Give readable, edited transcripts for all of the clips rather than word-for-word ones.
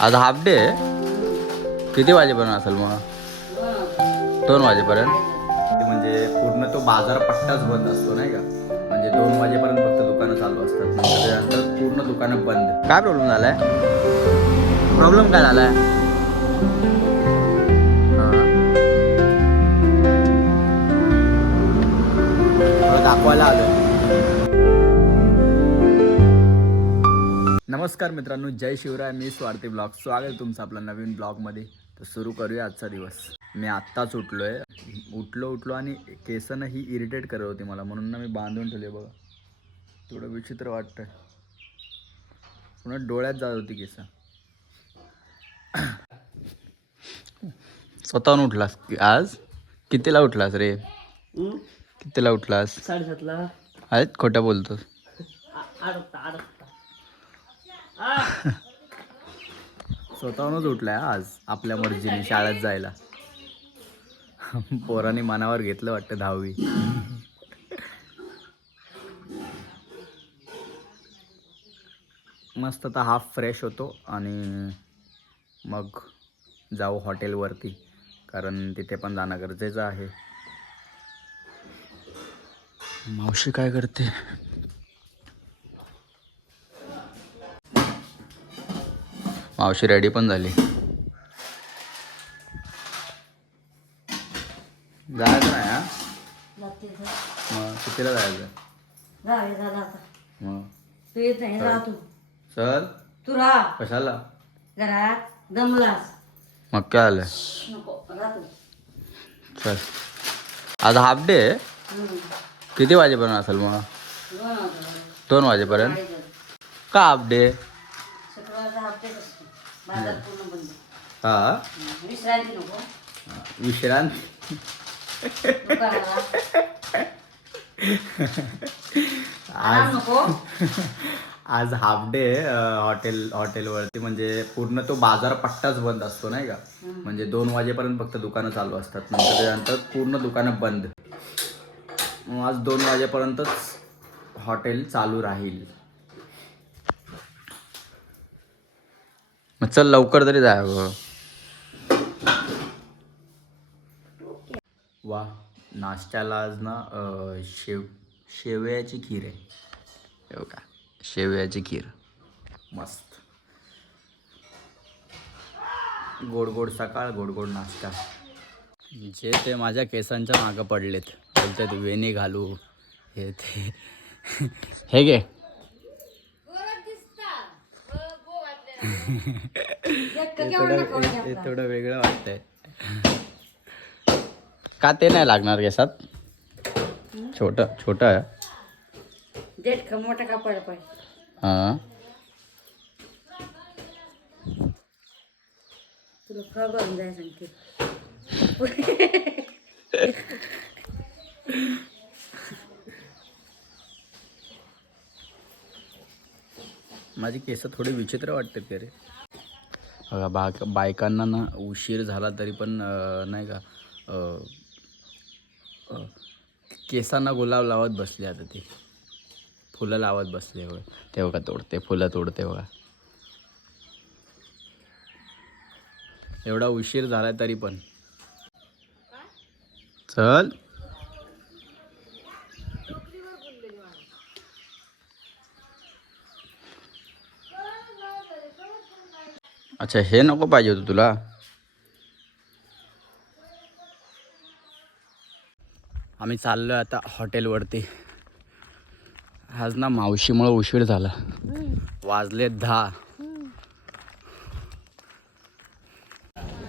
आज half day किती वाजेपर्यंत असेल मग? 2 वाजेपर्यंत. म्हणजे पूर्ण तो बाजार पट्टाच बंद असतो नाही का? म्हणजे 2 वाजेपर्यंत फक्त दुकानं चालू असतात, नंतर त्यानंतर पूर्ण दुकानं बंद. काय प्रॉब्लेम झालाय? प्रॉब्लेम काय झालाय? दाखवायला आलोय. नमस्कार मित्रांनो, जय शिवराय. मी स्वार्थी ब्लॉग. स्वागत आहे तुमचं आपल्या नवीन ब्लॉगमध्ये. तर सुरू करूया आजचा दिवस. मी आत्ताच उठलो आणि केसनं ही इरिटेट करत होती मला, म्हणून ना मी बांधून ठेवले. बघा थोडं विचित्र वाटतंय. पुन्हा डोळ्यात जात होती केस. स्वतःहून उठलास आज? कितीला उठलास रे? कितीला उठलास? 7:30ला. आहेत खोटं बोलतोस? स्वतःहूनच उठलाय आज आपल्या मर्जीने शाळेत जायला. पोरांनी मनावर घेतलं वाटतं 10वी. मस्त आता हाफ फ्रेश होतो आणि मग जाऊ हॉटेलवरती, कारण तिथे पण जाणं गरजेचं आहे. मावशी काय करते? मावशी रेडी पण झाली. जायचं नाही हा? मग कितीला जायचं? मग चल. तू राहा कशाला? घरात दमलास मग काय आलं? नको राहतो. चल. आज हाफ डे किती वाजेपर्यंत असेल मग? 2 वाजेपर्यंत. का हाफ डे? शुक्रवारचा हप्तेच असतो. बाजार पूर्ण बंद. हा, विश्रांती नको. विश्रांती. दुकानाला आराम नको. आज हाफ डे हॉटेलवरती. म्हणजे पूर्ण तो बाजार पट्टाच बंद असतो नाही का? म्हणजे 2 वाजेपर्यंत फक्त दुकानं चालू असतात, नंतर त्यानंतर पूर्ण दुकानं बंद. मग आज 2 वाजेपर्यंतच हॉटेल चालू राहील. मग चल लवकर तरी जाय. वा, नाश्त्याला आज ना शेवयाची खीर आहे. हो का? शेवयाची खीर मस्त. गोड गोड सकाळ, गोड गोड नाश्ता. जे ते माझ्या केसांच्या मागं पडलेत, बोलतात वेणी घालू हे ते. हे घे. हे थोडं वेगळं वाटतंय. का ते नाही लागणार केसात? छोट आहे. देठ का मोठा कापड पाहिजे. हां, तुला फ्रॉक घालून जाय सांगते. माझी केस थोडी विचित्र वाटतात का रे? बघा बायकांना ना उशीर झाला तरी पण नाही का केसांना गुलाब लावत बसले. आता ते फुलं लावत बसले. ते बघा तोडते, फुलं तोडते बघा. एवढा उशीर झाला तरी पण. चल. अच्छा, हे नको पाहिजे होतं तुला? आम्ही चाललो आहे आता हॉटेलवरती. आज ना मावशीमुळे उशीर झाला. वाजले 10.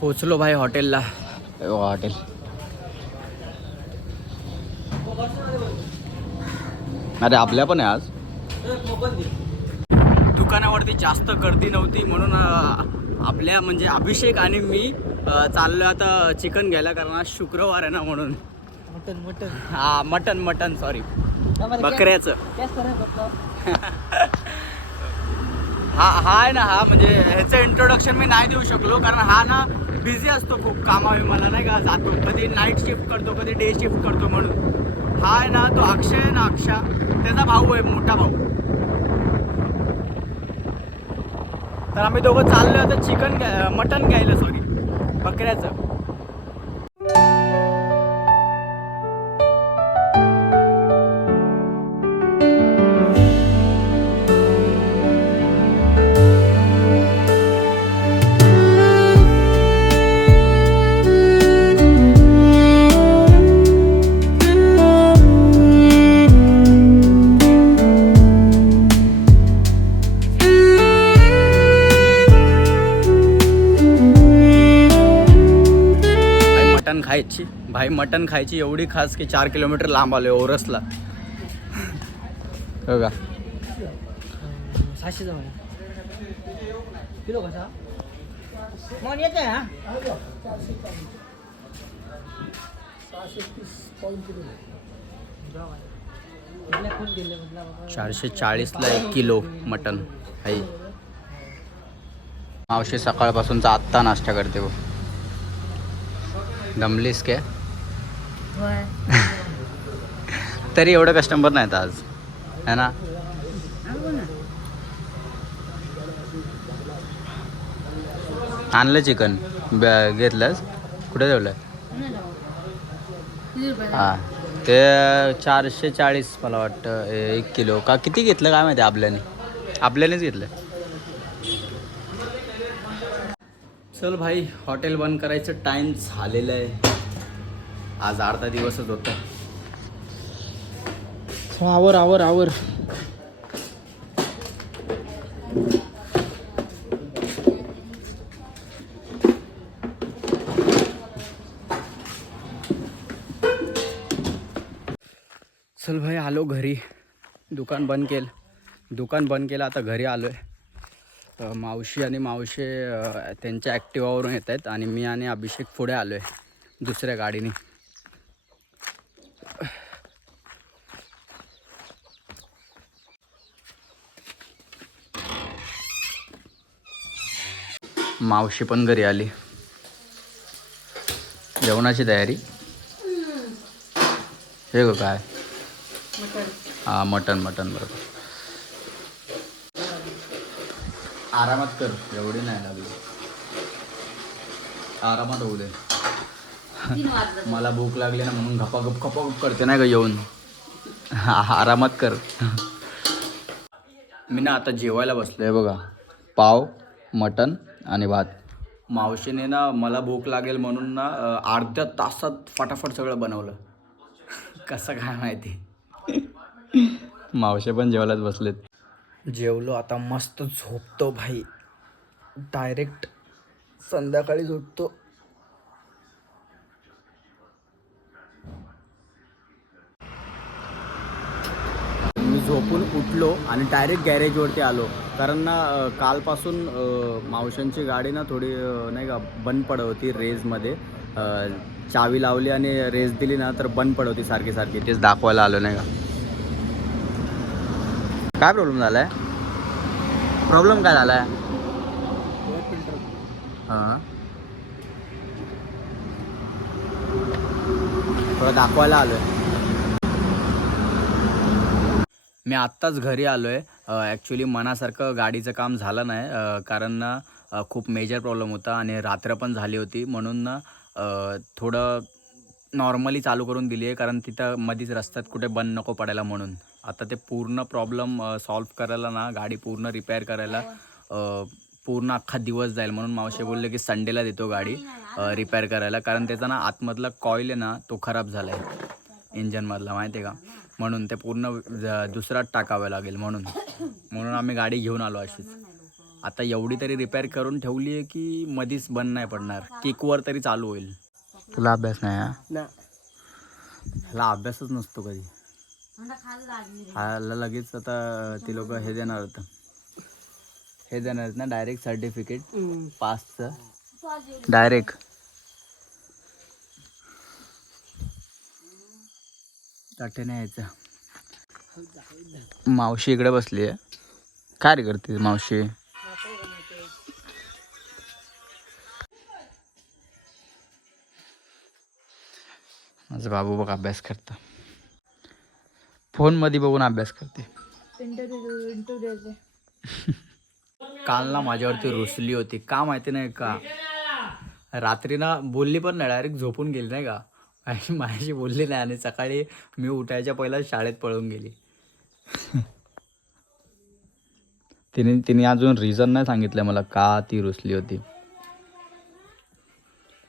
पोचलो भाई हॉटेलला. हॉटेल अरे आपल्या पण आहे आज. दुकानावरती जास्त गर्दी नव्हती म्हणून आपल्या म्हणजे अभिषेक आणि मी चाललो आता चिकन घ्यायला, कारण आज शुक्रवार आहे ना म्हणून. मटन सॉरी, बकऱ्याचं. हा आहे ना. हा म्हणजे ह्याचं इंट्रोडक्शन मी नाही देऊ शकलो, कारण हा ना बिझी असतो खूप कामावी. मला नाही का जातो, कधी नाईट शिफ्ट करतो, कधी डे शिफ्ट करतो. म्हणून हा आहे ना, तो अक्षय आहे ना, त्याचा भाऊ आहे, मोठा भाऊ. तर आम्ही दोघं चाललो आता मटन घ्यायला, सॉरी बकऱ्याचं. मटन खायची एवढी खास की 4 किलोमीटर लांब आलोय ओरसला. बघा 600 जवळ किलो कसा मग येते हा 440ला 1 किलो मटन आहे. मावशी सकाळपासूनचा आत्ता नाश्ता करते बघ. दमलीस काय? तरी एवढं कस्टमर नाहीत आज है ना. आणलं चिकन घेतलंस कुठे ठेवलं? हां ते 440 मला वाटतं 1 किलो का किती घेतलं काय माहिती. आपल्यानेच घेतलं. चल भाई हॉटेल बंद करायचं टाइम झालेलं आहे. आज अर्धा दिवसच होता. आवर चल भाई आलो घरी. दुकान बंद केलं आता घरी आलो आहे. मावशी त्यांच्या ॲक्टिवावरून येत आहेत आणि मी आणि अभिषेक पुढे आलो आहे दुसऱ्या गाडीने. मावशी पण घरी आली. जेवणाची तयारी. हे गो काय हां मटन बरोबर. आरामात कर एवढी नाही लागली. आरामात होऊ दे. मला भूक लागली ना म्हणून खपागप करते नाही का येऊन. आरामात कर. मी ना आता जेवायला बसलोय बघा. पाव मटन आणि भात. मावशीने ना मला भूक लागेल म्हणून ना अर्ध्या तासात फटाफट सगळं बनवलं. कसं काय माहिती. मावशी पण जेवायलाच बसलेत. जेवलो आता मस्त झोपतो भाई. डायरेक्ट संध्याकाळी झोपतो. मी झोपून उठलो आणि डायरेक्ट गॅरेजवरती आलो. कारण ना कालपासून मावशांची गाडी ना थोडी नाही का बंद पडत होती रेसमध्ये. चावी लावली आणि रेस दिली ना तर बंद पडत होती सारखी. तेच दाखवायला आलो नाही का. काय प्रॉब्लेम झाला आहे? काय झाला आहे? हां थोडं दाखवायला आलो आहे. मी आत्ताच घरी आलो आहे. ॲक्च्युली मनासारखं गाडीचं काम झालं नाही. कारण ना खूप मेजर प्रॉब्लेम होता आणि रात्र पण झाली होती. म्हणून ना थोडं नॉर्मली चालू करून दिली आहे. कारण तिथं मधीच रस्त्यात कुठे बंद नको पडायला म्हणून. आता ते पूर्ण प्रॉब्लेम सॉल्व्ह करायला ना गाडी पूर्ण रिपेअर करायला पूर्ण अख्खा दिवस जाईल. म्हणून मावशी बोलले की संडेला देतो गाडी रिपेअर करायला. कारण त्याचा ना आतमधला कॉईल आहे ना तो खराब झाला आहे इंजनमधला माहिती आहे का. म्हणून ते पूर्ण दुसराच टाकावं लागेल. म्हणून आम्ही गाडी घेऊन आलो अशीच. आता एवढी तरी रिपेअर करून ठेवली आहे की मधीच बंद नाही पडणार. किकवर तरी चालू होईल. तुला अभ्यास नाही हा? ह्याला अभ्यासच नसतो कधी. ह्याला लगेच आता ती लोक हे देणार होतं. हे देणार आहेत ना डायरेक्ट सर्टिफिकेट पासचं डायरेक्ट. ताटे नाही यायचं. मावशी इकडे बसली आहे. काय रे करते मावशी? माझा बाबू बघ अभ्यास करता. फोन मध्ये बघून अभ्यास करते. काल ना माझ्यावरती रुसली होती का माहिती नाही का. रात्री ना बोलली पण नाही, डायरेक्ट झोपून गेली नाही का. आणि माझ्याशी बोलली नाही आणि सकाळी मी उठायच्या पहिला शाळेत पळून गेली. तिने अजून रिझन नाही सांगितलं मला का ती रुसली होती.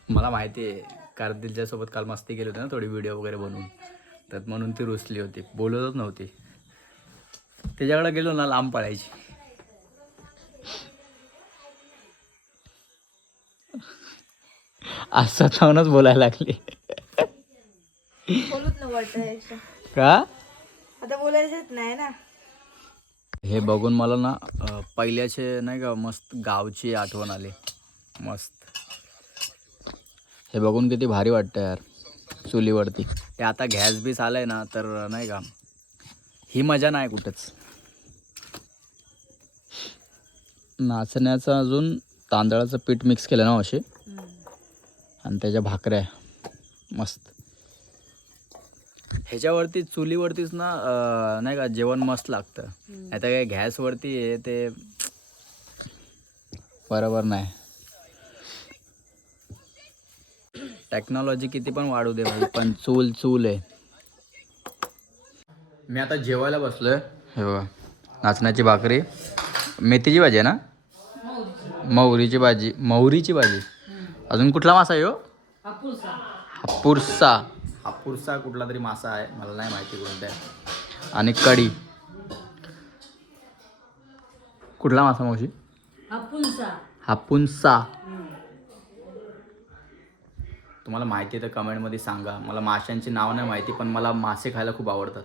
मला माहिती आहे कारण तिच्यासोबत काल मस्ती केली होती ना थोडी व्हिडिओ वगैरे बनवून, तर म्हणून ती रुसली होती, बोलतच नव्हती. त्याच्याकडे गेलो ना लांब पळायची. आज स्वतःहूनच बोलायला लागली. बोलूच न वाटत का आता बोलायचंच नाही ना. हे बघून मला ना पहिल्याचे नाही का मस्त गावची आठवण आली. मस्त हे बघून किती भारी वाटतं यार चुलीवरती. ते आता गॅस बीस आलाय ना तर नाही का ही मजा नाही कुठंच. नाचण्याचं अजून तांदळाचं पीठ मिक्स केलं ना असे, आणि त्याच्या भाकऱ्या मस्त. ह्याच्यावरती चुलीवरतीच ना नाही का जेवण मस्त लागतं. नाही तर काय गॅसवरती आहे ते बरोबर नाही. टेक्नॉलॉजी किती पण वाढू दे भाई, पण चूल आहे. मी आता जेवायला बसलोय. हे बघा नाचण्याची भाकरी, मेथीची भाजी आहे ना, मोहरीची भाजी. अजून कुठला मासा आहे हो? हापूरसा कुठला तरी मासा आहे, मला नाही माहिती कोणता आहे. आणि कढी. कुठला मासा मावशी? हापूनसा. तुम्हाला माहिती आहे तर कमेंटमध्ये सांगा. मला माशांची नाव नाही माहिती, पण मला मासे खायला खूप आवडतात.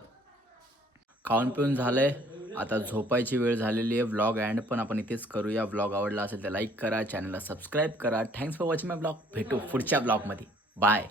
खाऊन पिऊन झालंय, आता झोपायची वेळ झालेली आहे. व्लॉग एंड पण आपण इथेच करूया. व्लॉग आवडला असेल तर लाईक करा, चॅनलला सबस्क्राईब करा. Thanks for watching my blog. भेटू पुढच्या ब्लॉगमध्ये. बाय.